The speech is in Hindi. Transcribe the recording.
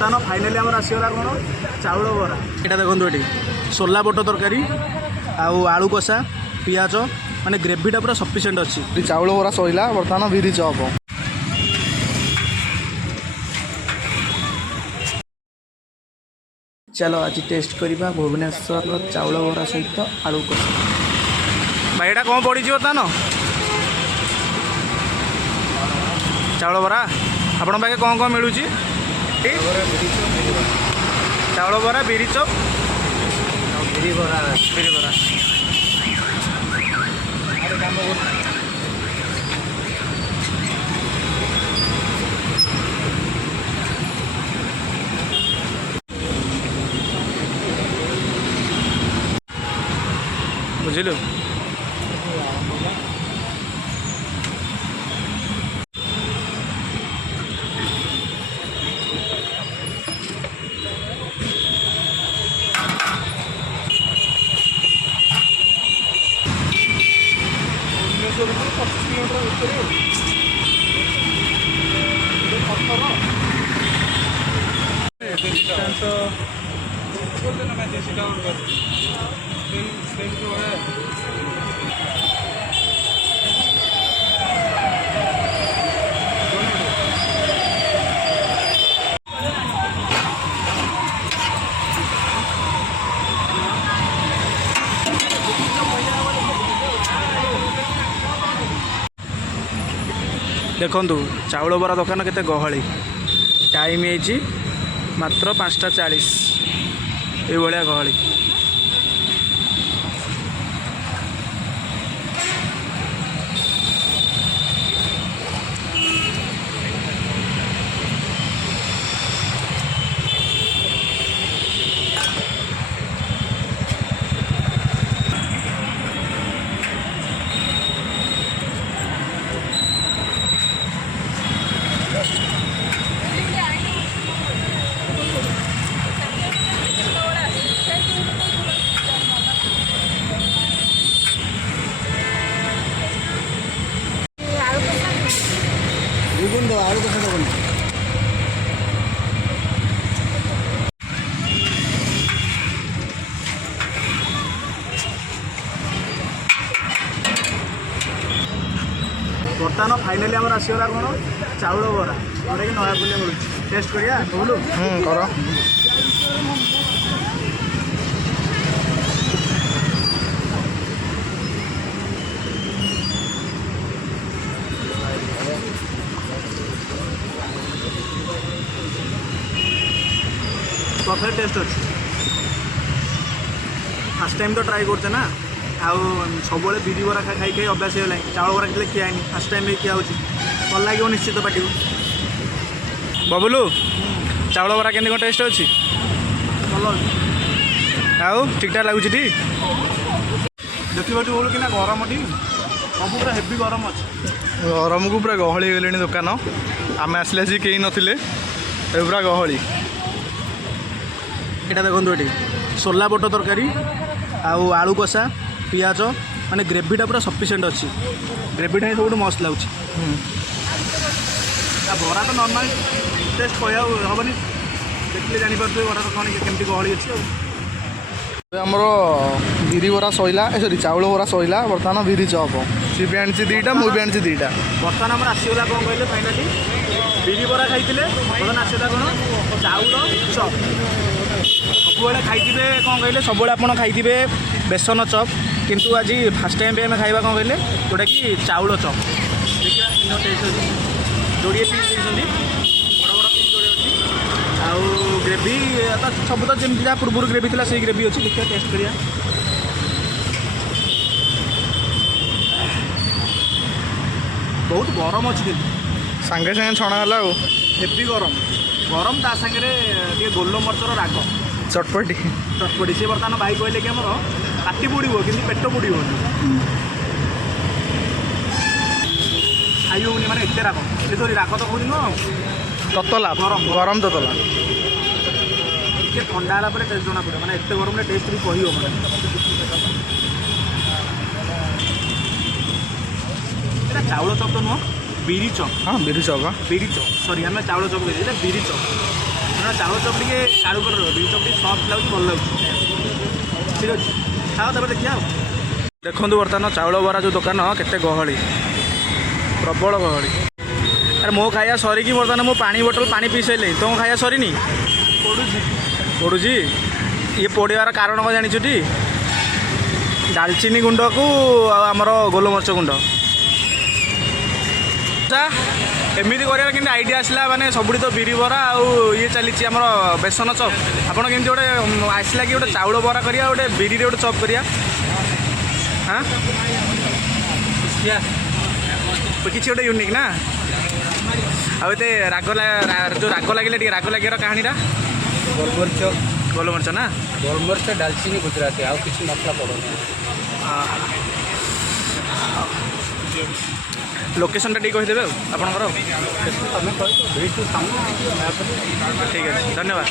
बर्तमान फाइनाली आम आसीगला कौन चाउल बरा यहाँ देखो ये सोला बोट तरकारी आलू कषा पियाज माने ग्रेवीटा पूरा सफिशिएंट अच्छी। चाउल बरा सैला बर्तमान बिरी चप। चलो आज टेस्ट करवा भुवनेश्वर चाउल बरा सहित आलू कषा। भाई यहाँ कौन पड़ी बर्तमान चाउल बरा आपण पाखे कौन कौन मिलूँ चाउल बरा बिरी चप बिरी बरा बुझिलु देखु चाउल बरा दुकान केते गहली टाइम है मात्र 5:40 ये गहली। आलू कषा देवें बर्तमान फाइनाली आम आसीगला कौन चाउल बरा जोटा कि नयापल्ली मिलूँ टेस्ट करिया बोलू कर परफेक्ट टेस्ट अच्छे फास्ट टाइम तो ट्राए करते ना आउ सब बिरी बरा खाई खाई अभ्यास हो चाउल बरा के खिया फास्ट टाइम खिया हो भल लगे निश्चित पार्टी बबलू चाउल बरा के टेस्ट अच्छी भल आउ ठीक ठाक लगुच टी देखो बोलू कि गरम टी सब पूरा हेवी गरम अच्छे गरम को पूरा गहली गले दुकान आम आसले आसी कहीं नथिले पूरा गहली। यहाँ देखो ये सोला बोट तरकारी आलू कषा पियाज माने ग्रेवीटा पूरा सफिशिएंट अच्छी ग्रेवीटा ही सब मस्त लगुच। बरा तो नॉर्मल टेस्ट कह हेनी देखिए जापर बरा तो कौन केमती गहली अच्छी आमर बिरी बरा सैला सॉरी चाउल बरा सैला बर्तमान बिरी चप सी भी आनी दुईटा मुझे आनी दुईटा। बर्तमान आम आसीगला कौन कहले फाइनाली बिरी बरा खाई बर्तमान आसीगला कौन चाउल चप सबुले खाइबे कौन कहले सब आप खाइबे बेसन चप किंतु आज फास्ट टाइम आम खाइबा कौन कहले जोटा कि चाउल चप देखिए टेस्ट जोड़े पीस बड़ बड़ पीस जोड़े अच्छी आउ ग्रेवी सब तो जमी जहाँ पूर्व ग्रेवी थी से ग्रेवी अच्छी देखिए टेस्ट करिया बहुत गरम अच्छी सांगे सांगे छणाला हेवी गरम गरम ता सागर टे गोल मरचर राग चटपटी चटपटी सी बर्तमान भाई कहले कि आमर पाटी पोड़ो कि पेट पोड़ो खाई होनी माने एत राग सॉरी राग तो कौन ततला गरम गरम ततला टे ठंडा है टेस्ट जना पड़े मैंने एत गरम टेस्ट भी कही हो चाउल चप तो नुह बिरी चप हाँ बिरी चप सॉरी आम चाउल चप कही बिरी चप କାରଣ ଚାଉଳ ଚପ୍ ଟିକେ କାରୁକର ରହିବ, ବିରି ଚପ୍ ଟିକେ ସଫ୍ଟ ଲାଗୁଛି, ଭଲ ଲାଗୁଛି। ଠିକ୍ ଅଛି, ଖାଅ ତାପରେ ଦେଖିବା ଆଉ। ଦେଖନ୍ତୁ ବର୍ତ୍ତମାନ ଚାଉଳ ବରା ଯେଉଁ ଦୋକାନ କେତେ ଗହଳି, ପ୍ରବଳ ଗହଳି। ଆରେ ମୋ ଖାଇବା ସରିକି ବର୍ତ୍ତମାନ ମୁଁ ପାଣି ବୋଟଲ ପାଣି ପିଇ ସାରିଲିଣି, ତୁମ ଖାଇବା ସରିନି? ପୋଡ଼ୁଛି। ଇଏ ପୋଡ଼ିବାର କାରଣ କ'ଣ ଜାଣିଛୁଟି? ଡାଲଚିନି ଗୁଣ୍ଡକୁ ଆଉ ଆମର ଗୋଲମରିଚ ଗୁଣ୍ଡ। ଏମିତି କରିବାର କେମିତି ଆଇଡ଼ିଆ ଆସିଲା? ମାନେ ସବୁଠି ତ ବିରି ବରା ଆଉ ଇଏ ଚାଲିଛି ଆମର ବେସନ ଚପ୍, ଆପଣ କେମିତି ଗୋଟେ ଆସିଲା କି ଗୋଟେ ଚାଉଳ ବରା କରିବା, ଗୋଟେ ବିରିରେ ଗୋଟେ ଚପ୍ କରିବା? ହାଁ, କିଛି ଗୋଟେ ୟୁନିକ୍ ନା? ଆଉ ଏତେ ଯେଉଁ ରାଗ ଲାଗିଲା, ଟିକେ ରାଗ ଲାଗିବାର କାହାଣୀଟା? ଗୋଲମରିଚ ନା? ଗୋଲମରିଚ, ଡାଲଚିନି, ଗୁଜୁରାତି, ଆଉ କିଛି ମସଲା ପଡ଼ୁନି। ଲୋକେସନଟା ଟିକେ କହିଦେବେ ଆଉ ଆପଣଙ୍କର। ତମେ କହିବ ଏଇଠୁ ସାମନେ ଠିକ୍ ଅଛି, ଧନ୍ୟବାଦ।